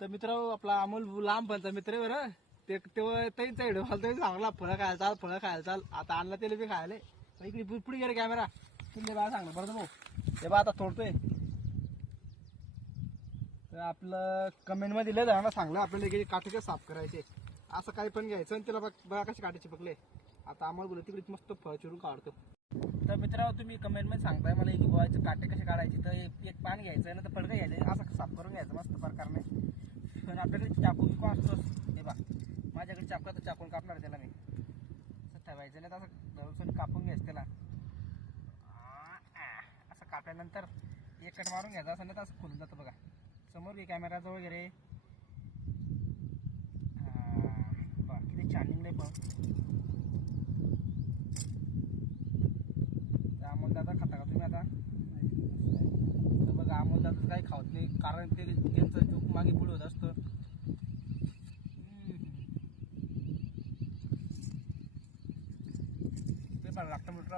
तर मित्र आपला अमोल लांब पण मित्र बरं. ते तेव्हा त्यांचा व्हिडिओ मला तरी सांगला फळं खायला चाल फळं खायला चाल. आता आणला त्याला बी खायला. इकडे पुढे गेले कॅमेरा तुम्ही बा सांगलं बरं भाऊ? ते बा आता तोडतोय. तर आपलं कमेंटमध्ये दिलं जाणार सांगलं आपल्याला इकडे काटे साफ करायचे. असं काही पण घ्यायचं आणि त्याला बघ बघा कसे काटे चिपकले आता आम्हाला बोलत तिकडे मस्त फळ चिरून काढतो. तर मित्र तुम्ही कमेंटमध्ये सांगताय मला की बुवाचे काटे कसे काढायचे? तर एक पान घ्यायचं ना तर फडकं घ्यायचं. असं साफ करून घ्यायचं मस्त. आणि आपल्याकडे चाकू बिकू असतोच हे बा माझ्याकडे चाकू तर चाकून कापणार त्याला मी. असं ठेवायचं नाही तर असं धरून कापून घ्यायचं त्याला. असं कापल्यानंतर एक कट मारून घ्यायचा असं नाही तर असं खुलून जातं बघा. समोर घे कॅमेराचं वगैरे हा, बा किती छान निघले पण. अमोल दादा खाता का तुम्ही आता? तर बघा अमोल दादा काही खावत नाही कारण ते त्यांचं चूक मागे पुढे होत असतं. ते पण लागतं मित्र